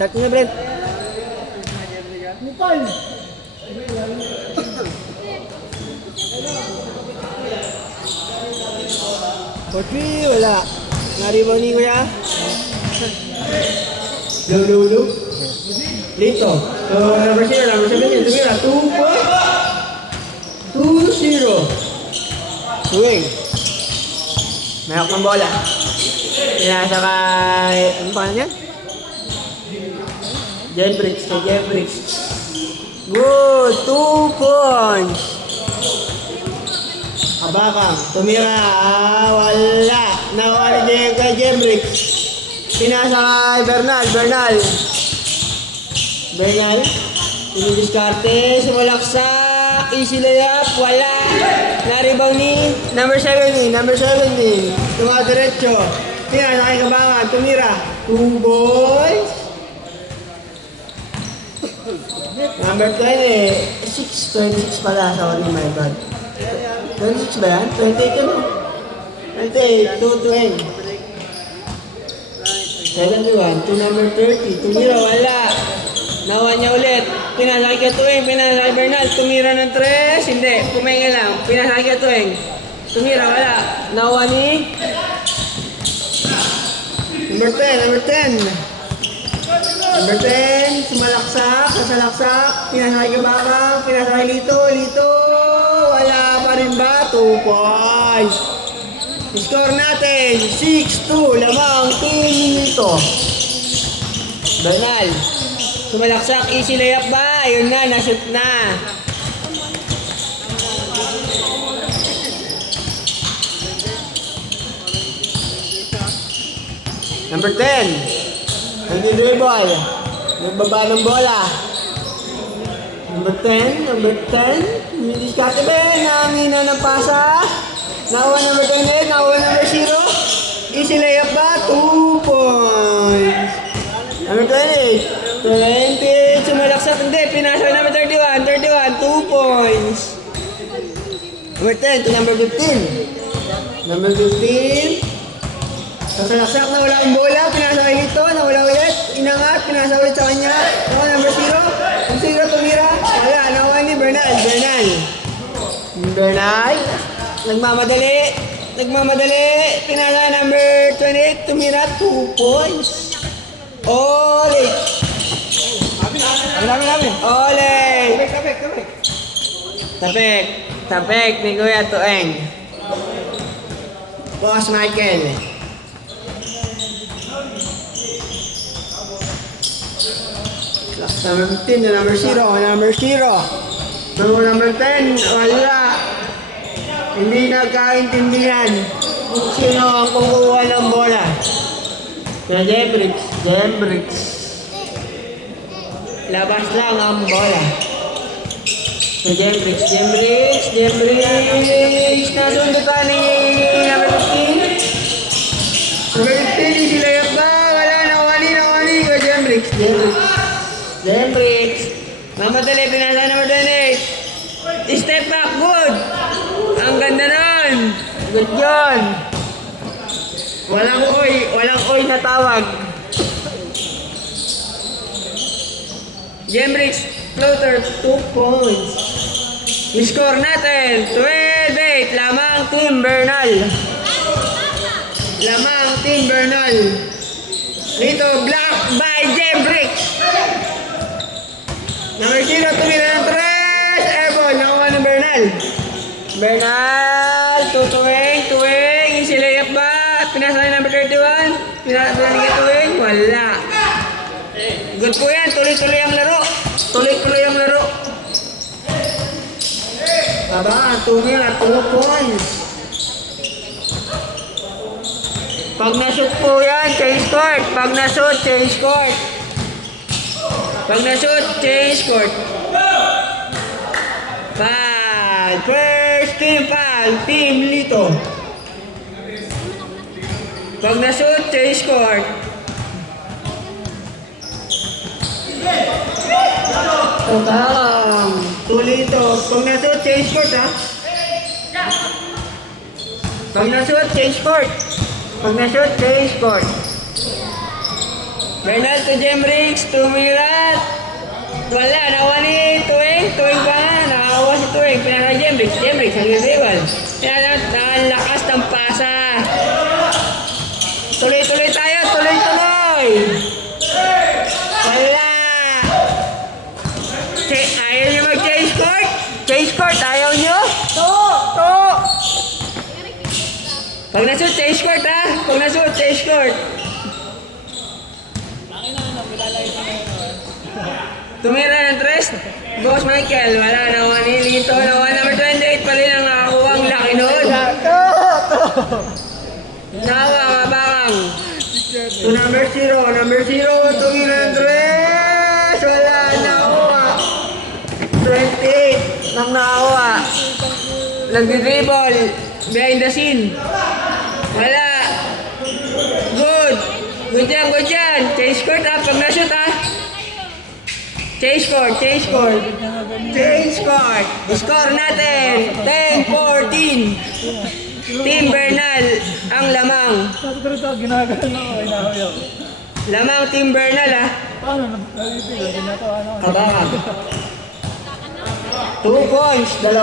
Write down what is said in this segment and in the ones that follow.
Start mo na, Brent. Potri, wala. Naribaw ni Kuya. Lulu. Lito. So, number 0, number 17. Tumira, 2.20. Tuwing. Mayok ng bola. Pinasa kay... Ano pa yan? Jembrix. Kay Jembrix. Good. 2 points. Abakang. Tumira. Wala. Nawala kay Jembrix. Pinasa kay Bernal. Bernal. Dinidiskarte. Sumalaksak. Easy layup. Wala. Naribaw ni number 17. Tumadiretso. Pinasa kay Kabangan. Tumira. 2 boys. Number 26 pala. Sorry, my bad. 26 ba yan? 28 yun. 28. 2-2-N. 71. To number 30. Tumira. Wala. Nawa niya ulit. Pinasakay ka Tuwing. Pinasakay Bernal. Tumira ng 3. Hindi. Pumenga lang. Pinasakay ka Tuwing. Tumira. Wala. Nawa ni... Number 10. Number 10. Sumalaksak. Kasalaksak. Pinasakay ka Bakang. Pinasakay Lito. Wala pa rin ba? 2 points. Score natin. 6-2. Lamang team Lito. Bernal. Sumalaksak, easy layup ba? Ayun na, nashoot na. Number 10. Nagdi-dribble. Nagbaba ng bola. Number 10. Midiskate ba? Nangina ng pasa. Nakuha number 28. Nakuha number 0. Easy layup ba? 2 points. Number 28. 20, sumalaksak, hindi, pinasa number 31, 2 points. Number 10 to number 15. Number 15. Sasalaksak na wala ang bola, pinasa kay Lito, nawala ulit, inangat, pinasa ulit sa kanya. Nakuha number 0, ang 0 tumira, wala, nakuha ni Bernal. Nagmamadali, pinasa number 28, tumira, 2 points. Ole! Ole! Tapik ni Kuya Tueng. Boss Michael. Number 15 na number 0. Number 10, wala. Hindi nagkaintindihan kung sino ang kukuha ng bola. Kaya Jembrix. Labas lang ang bola. Kaya Jembrix. Nasundo ka ni number 15. Number 15, sila yung ba? Wala, nawani. Kaya Jembrix. Mamadali, pinasa number 28. Step back, good. Ang ganda nun. Good yun. Walang oy na tawag. Jembrix floater 2 points. I-score natin 12-8. Lamang Team Bernal. Dito block by Jembrix. Number 0 tumira ng 3. Airball. Nakuha ng Bernal. Tuwing. Easy layup ba? Pinasa ng number 31. Pinasa ng Tuwing. Wala. Good po yan. Tuloy-tuloy ang laro. Aba, tumira. 2 points. Pag na-shoot po yan, change court. Pag na-shoot, change court. Foul. First team foul. Team Lito. Pag na-shoot, change court. Tulito. Pag na-shoot, change court, ha? Pag na-shoot, change court. Bernal to Jemrix, to Mirat. Wala, nawa ni Tuwing. Tuwing pa nga, nakakuha si Tuwing. Pinaka Jemrix. Jemrix, ang giliwan. Ang lakas ng pasa. Tuloy-tuloy tayo, tuloy-tuloy. Wala. Ayaw nyo mag-change court? Change court, ayaw nyo? To! Pag nashoot, change court ha? Pag nashoot, change court. Tumira ng tres. Boss Michael, wala na Lito. Nawa number 28 pa rin ang nakakuha ang laki noon. Nawa, mabakang. To number 0. Number 0, tumira ng tres. Wala, nakuha. 28 lang nakakuha. Nagdi-dribble. Behind the scene. Wala. Good. Good yan. Change court ha. Pag na-shoot ha. Change court. Score natin. 10-14. Team Bernal ang lamang. Lamang Team Bernal ha. Kabaka. 2 points. 2.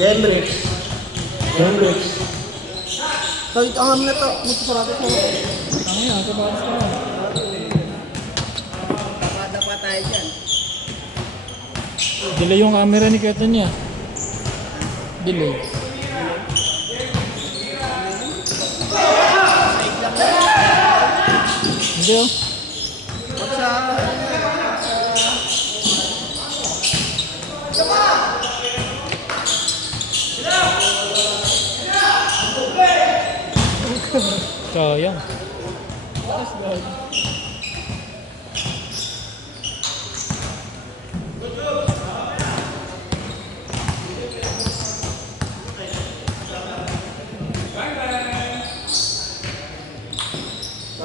Jemrix. Bakit ang na to? Muto parati ko. Ang yan, kabalas ko na. Dapat tayo dyan. Delay yung camera ni Keto niya. Delay. Hindi oh. Sayang.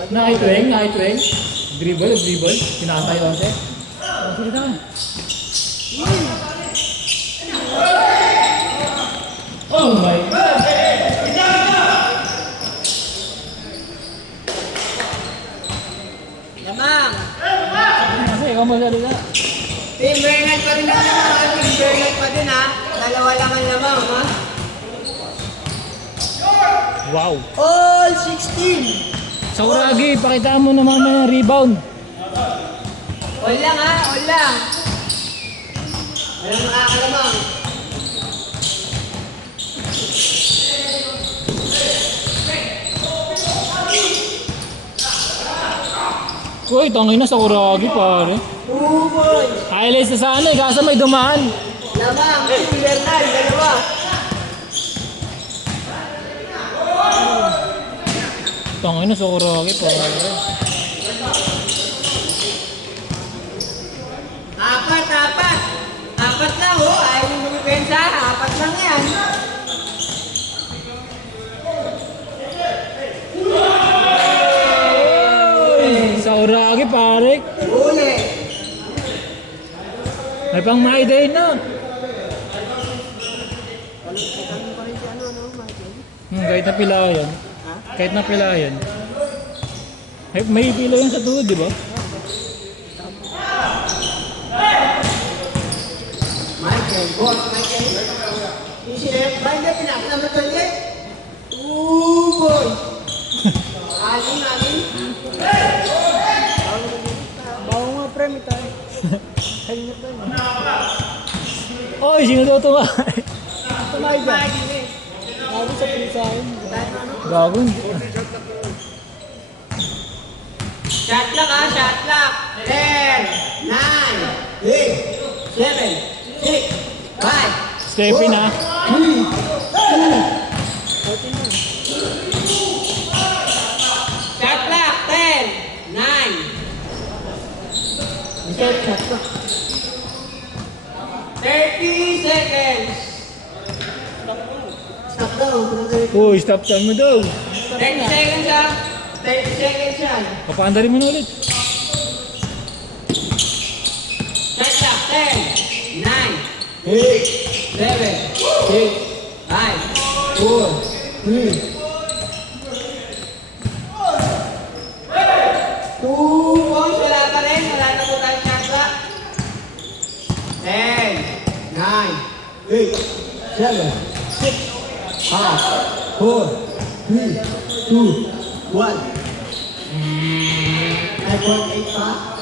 Nakituwing. Dribble. Pinakatay lang siya. Sige na. Oh my God! Lamang! Kasi ikaw magsalita. Team Bernal pa rin ang lamang. Team Bernal pa din ha. 2 lang ang lamang ha. Wow! All 16! Sauragi, pakita mo naman yung rebound. All lang ha, all lang. Walang makakalamang. Uy, tangin na Sauragi pare. 2 points. Highlights na sana eh, kaso may dumaan. Lamang, Team Bernal, 2. Tangin na Sauragi pare. 4 lang ho, ayaw yung bumipensa. 4 lang yan. Sauragi pare. Uli. May pang my day na. Kahit na pilayan. Kahit na pilayan. May pila yan sa tuhod, di ba? Michael. Isip, ba't na pinakalaman ko ulit? 2 points. Alin. Bawa nga, premi tayo. Halingat tayo. Oy, sino daw ito ba? Tumay ba? Bago sa pilisahin. Gago. Shot lock ha, shot lock. 10, 9, 8, 7, 6, 5. Stephen ha. Shot lock, 10, 9. 30 seconds. Stop daw. Uy, stop time mo daw. 30 seconds ha. 30 seconds yan. Papaandarin mo na ulit. Shot lock, 10, 9, 8, 7, 6, 5, 4, 3, 2, 1. 10, 9, 8, 7, 6, 5, 4, 3, 2, 1. 9.8 pa?